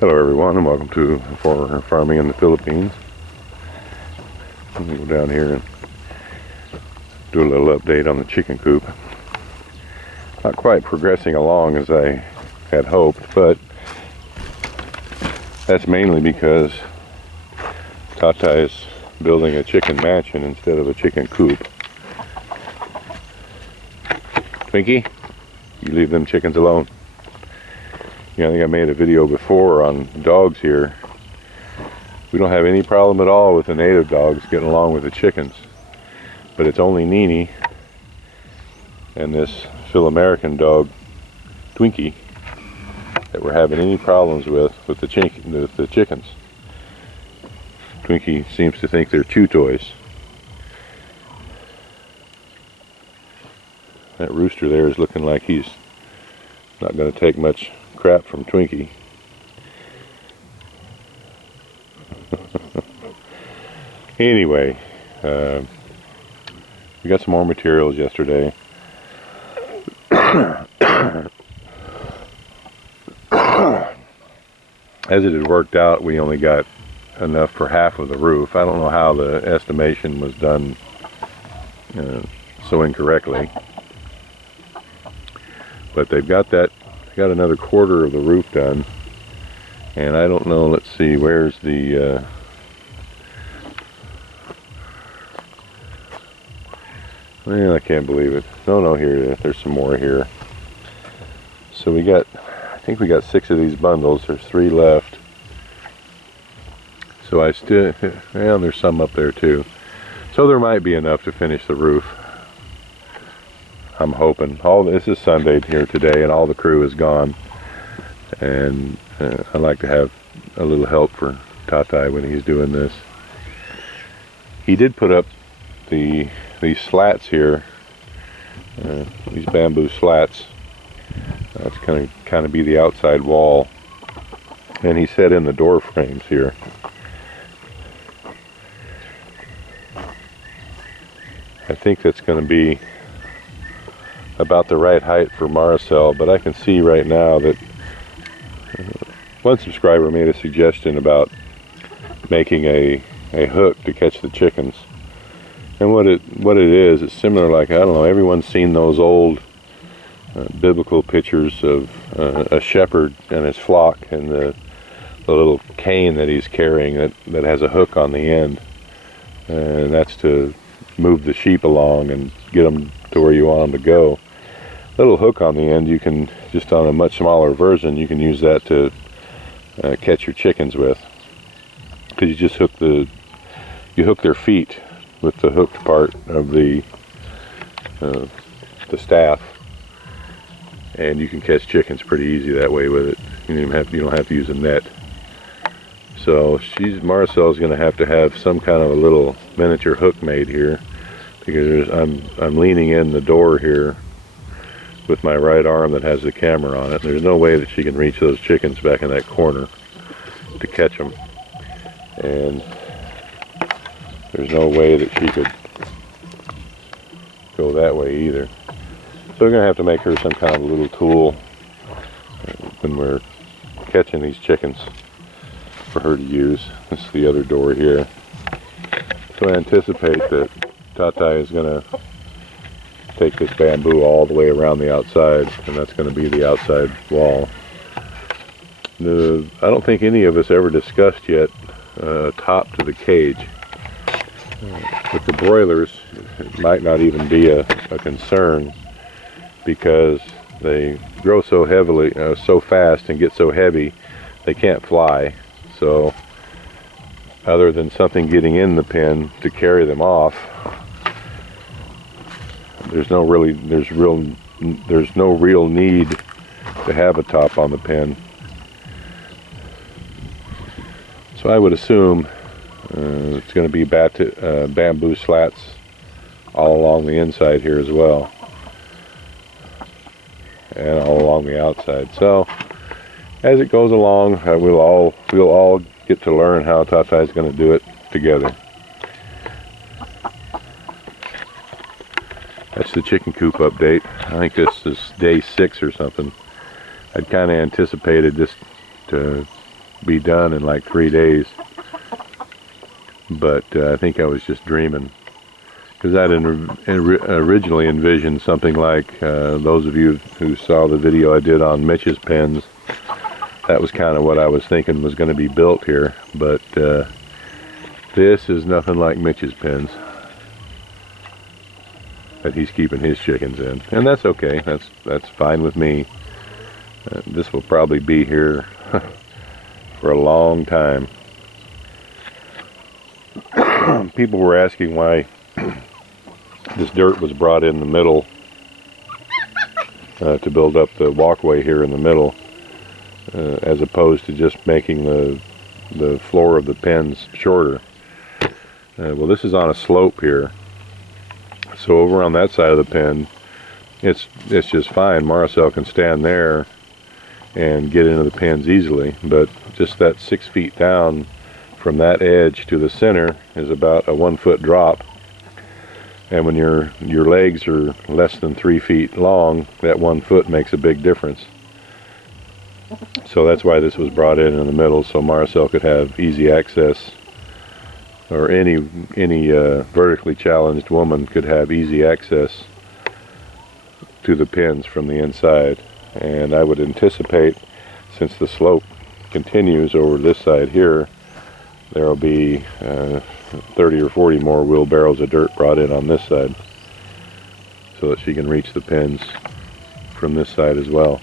Hello everyone, and welcome to For Farming in the Philippines. Let me go down here and do a little update on the chicken coop. Not quite progressing along as I had hoped, but that's mainly because Tata is building a chicken mansion instead of a chicken coop. Twinkie, you leave them chickens alone. I think I made a video before on dogs here. We don't have any problem at all with the native dogs getting along with the chickens, but it's only Nini and this Phil-American dog Twinkie that we're having any problems with the chickens. Twinkie seems to think they're chew toys. That rooster there is looking like he's not going to take much crap from Twinkie. Anyway, we got some more materials yesterday. As it had worked out, we only got enough for half of the roof. I don't know how the estimation was done so incorrectly, but they've got that. Got another quarter of the roof done, and I don't know, let's see, where's the well, I can't believe it. No, here it is. There's some more here. So we got, I think we got 6 of these bundles. There's 3 left. So I still, well, there's some up there too. So there might be enough to finish the roof. I'm hoping. This is Sunday here today, and all the crew is gone, and I like to have a little help for Tata when he's doing this. He did put up these slats here, these bamboo slats. That's going to kind of be the outside wall, and he set in the door frames here. I think that's going to be about the right height for Marcel, but I can see right now that one subscriber made a suggestion about making a hook to catch the chickens. And what it is, it's similar, like, I don't know, everyone's seen those old biblical pictures of a shepherd and his flock, and the little cane that he's carrying that has a hook on the end, and that's to move the sheep along and get them to where you want them to go. Little hook on the end, you can, just on a much smaller version, you can use that to catch your chickens with, because you just hook their feet with the hooked part of the staff, and you can catch chickens pretty easy that way with it. You don't have to use a net. So Marcel's going to have some kind of a little miniature hook made here, because I'm leaning in the door here with my right arm that has the camera on it. There's no way that she can reach those chickens back in that corner to catch them, and there's no way that she could go that way either. So we're going to have to make her some kind of a little tool when we're catching these chickens for her to use. This is the other door here. So I anticipate that Tata is going to take this bamboo all the way around the outside, and that's going to be the outside wall. I don't think any of us ever discussed yet top to the cage. With the broilers, it might not even be a concern, because they grow so heavily, so fast, and get so heavy, they can't fly. So other than something getting in the pen to carry them off, there's no real need to have a top on the pen. So I would assume it's going to be bamboo slats all along the inside here as well, and all along the outside. So as it goes along, we'll all get to learn how Tata is going to do it together. That's the chicken coop update. I think this is day 6 or something. I'd kind of anticipated this to be done in like 3 days. But I think I was just dreaming, because I originally envisioned something like those of you who saw the video I did on Mitch's pens. That was kind of what I was thinking was going to be built here, but this is nothing like Mitch's pens that he's keeping his chickens in, and that's okay. That's fine with me. This will probably be here for a long time. People were asking why this dirt was brought in the middle to build up the walkway here in the middle, as opposed to just making the floor of the pens shorter. Well, this is on a slope here, so over on that side of the pen, it's just fine. Maricel can stand there and get into the pens easily, but just that 6 feet down from that edge to the center is about a 1 foot drop, and when your legs are less than 3 feet long, that 1 foot makes a big difference. So that's why this was brought in the middle, so Maricel could have easy access, or any vertically challenged woman could have easy access to the pens from the inside. And I would anticipate, since the slope continues over this side here, there will be 30 or 40 more wheelbarrows of dirt brought in on this side, so that she can reach the pens from this side as well.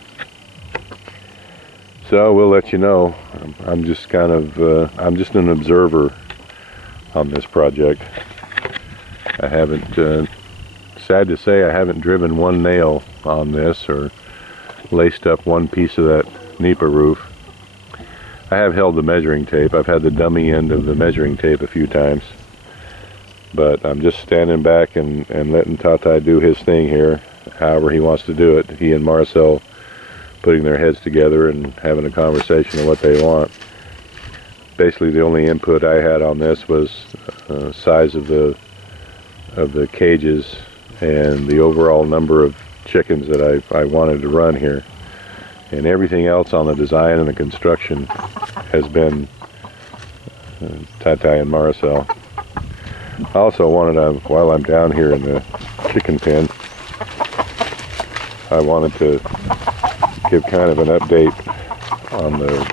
So we'll let you know. I'm just kind of I'm just an observer on this project. I haven't, sad to say, I haven't driven one nail on this or laced up one piece of that NEPA roof. I have held the measuring tape. I've had the dummy end of the measuring tape a few times, but I'm just standing back and letting Tata do his thing here, however he wants to do it. He and Maricel putting their heads together and having a conversation of what they want. Basically, the only input I had on this was size of the cages and the overall number of chickens that I wanted to run here. And everything else on the design and the construction has been Tata and Maricel. I also wanted to, while I'm down here in the chicken pen, I wanted to give kind of an update on the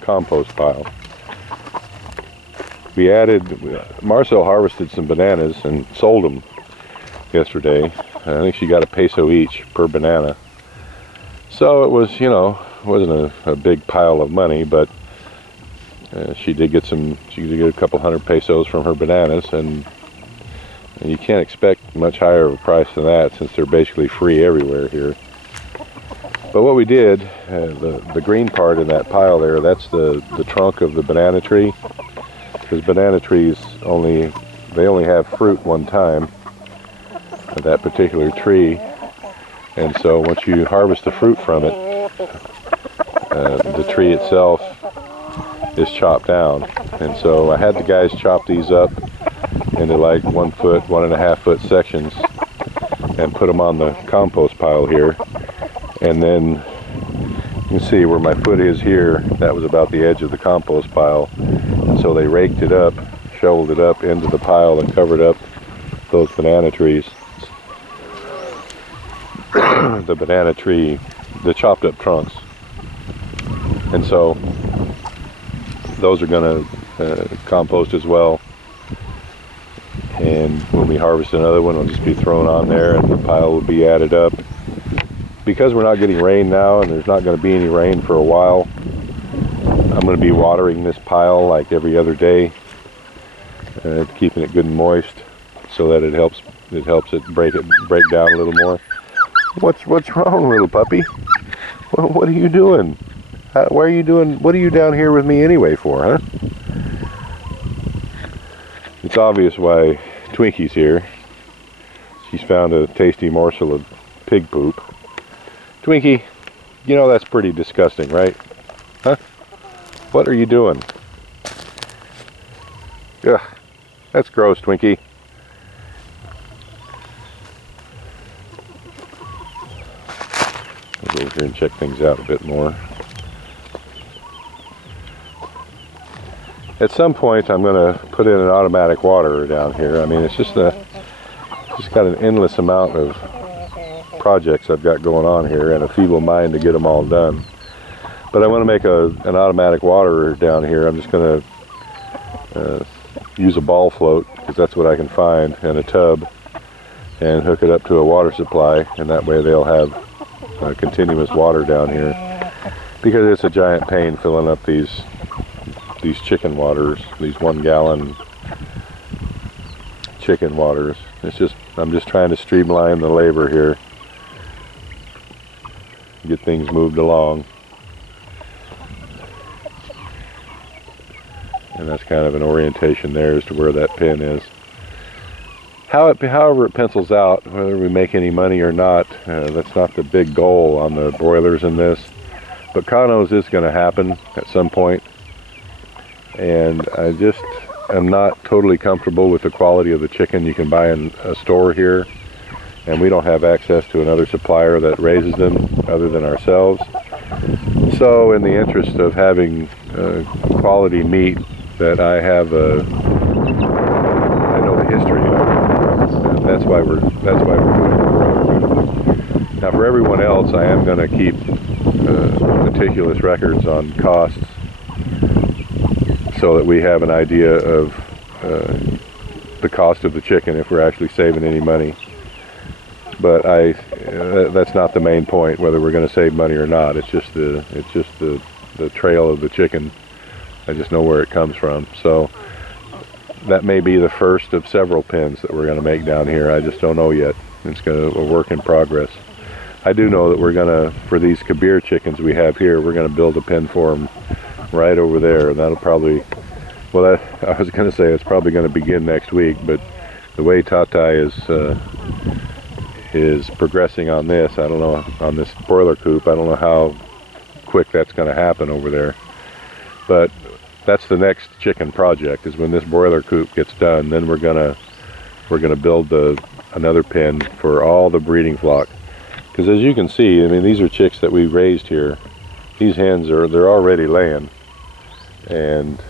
compost pile. We added, Maricel harvested some bananas and sold them yesterday. I think she got $1 each per banana. So it was, you know, wasn't a big pile of money, but she did get a couple $100 from her bananas, and you can't expect much higher of a price than that since they're basically free everywhere here. But what we did, the green part in that pile there, that's the trunk of the banana tree, because banana trees only have fruit one time, that particular tree. And so once you harvest the fruit from it, the tree itself is chopped down. And so I had the guys chop these up into like 1 foot, 1.5 foot sections and put them on the compost pile here. And then you can see where my foot is here, that was about the edge of the compost pile. And so they raked it up, shoveled it up into the pile and covered up those banana trees. The banana tree, the chopped up trunks. And so those are going to compost as well. And when we harvest another one, it'll just be thrown on there and the pile will be added up. Because we're not getting rain now and there's not going to be any rain for a while, I'm going to be watering this pile like every other day, keeping it good and moist so that it helps it break down a little more. What's wrong, little puppy? What are you doing? Why are you doing? What are you down here with me anyway for, huh? It's obvious why Twinkie's here. She's found a tasty morsel of pig poop. Twinkie, you know that's pretty disgusting, right? Huh? What are you doing? Ugh, that's gross, Twinkie. I'll go over here and check things out a bit more. At some point, I'm going to put in an automatic waterer down here. I mean, it's just got an endless amount of projects I've got going on here, and a feeble mind to get them all done. But I want to make an automatic waterer down here. I'm just going to use a ball float, because that's what I can find, and a tub, and hook it up to a water supply, and that way they'll have continuous water down here, because it's a giant pain filling up these chicken waters, these 1 gallon chicken waters. I'm just trying to streamline the labor here, get things moved along. And that's kind of an orientation there as to where that pin is. However it pencils out, whether we make any money or not, that's not the big goal on the broilers in this. But conos is going to happen at some point. And I just am not totally comfortable with the quality of the chicken you can buy in a store here. And we don't have access to another supplier that raises them other than ourselves. So in the interest of having quality meat that I have I know the history of, and that's why we're doing the broiler. Now for everyone else, I am going to keep meticulous records on costs, so that we have an idea of the cost of the chicken if we're actually saving any money. But that's not the main point, whether we're going to save money or not. It's just the trail of the chicken. I just know where it comes from. So that may be the first of several pens that we're going to make down here. I just don't know yet. It's a work in progress. I do know that we're going to, for these Kabir chickens we have here, we're going to build a pen for them right over there. And that'll probably, well, I was going to say it's probably going to begin next week, but the way Tata is progressing on this, I don't know, on this broiler coop, I don't know how quick that's going to happen over there. But that's the next chicken project, is when this broiler coop gets done, then we're gonna build another pen for all the breeding flock. Because as you can see, I mean, these are chicks that we raised here. These hens they're already laying, and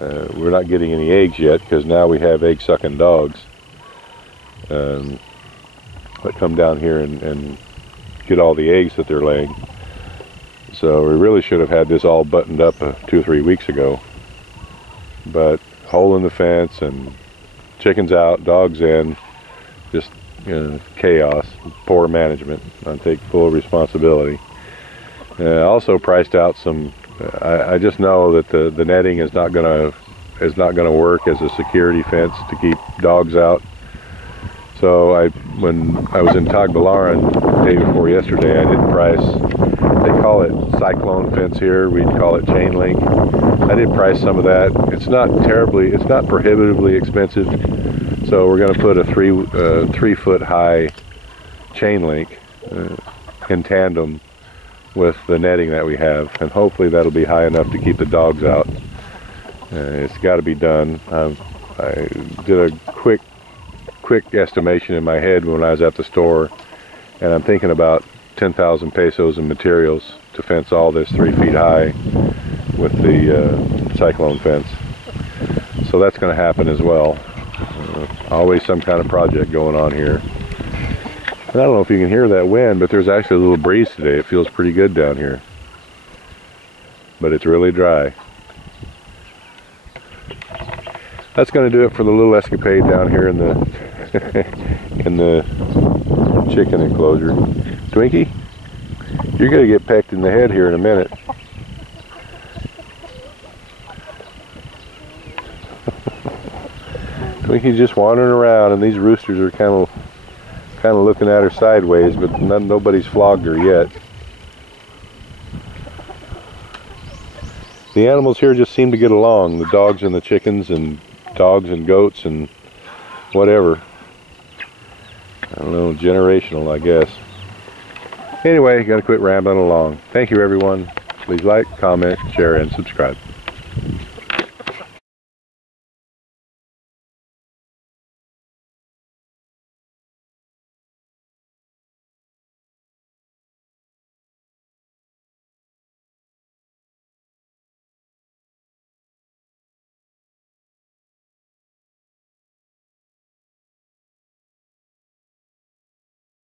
we're not getting any eggs yet, because now we have egg sucking dogs that come down here and get all the eggs that they're laying. So we really should have had this all buttoned up 2 or 3 weeks ago. But hole in the fence and chickens out, dogs in, just chaos, poor management. I take full responsibility. I also priced out some. I just know that the netting is not gonna work as a security fence to keep dogs out. So when I was in Tagbilaran the day before yesterday, I did price. They call it cyclone fence here. We'd call it chain link. I did price some of that. It's not prohibitively expensive. So we're going to put a 3 foot high chain link in tandem with the netting that we have, and hopefully that'll be high enough to keep the dogs out. It's got to be done. I did a quick estimation in my head when I was at the store, and I'm thinking about 10,000 pesos in materials to fence all this 3 feet high with the cyclone fence. So that's going to happen as well. Always some kind of project going on here. And I don't know if you can hear that wind, but there's actually a little breeze today. It feels pretty good down here. But it's really dry. That's going to do it for the little escapade down here in the in the chicken enclosure. Twinkie, you're going to get pecked in the head here in a minute. Twinkie's just wandering around, and these roosters are kind of looking at her sideways, but nobody's flogged her yet. The animals here just seem to get along. The dogs and the chickens, and dogs and goats and whatever. I don't know, generational, I guess. Anyway, gotta quit rambling along. Thank you, everyone. Please like, comment, share, and subscribe.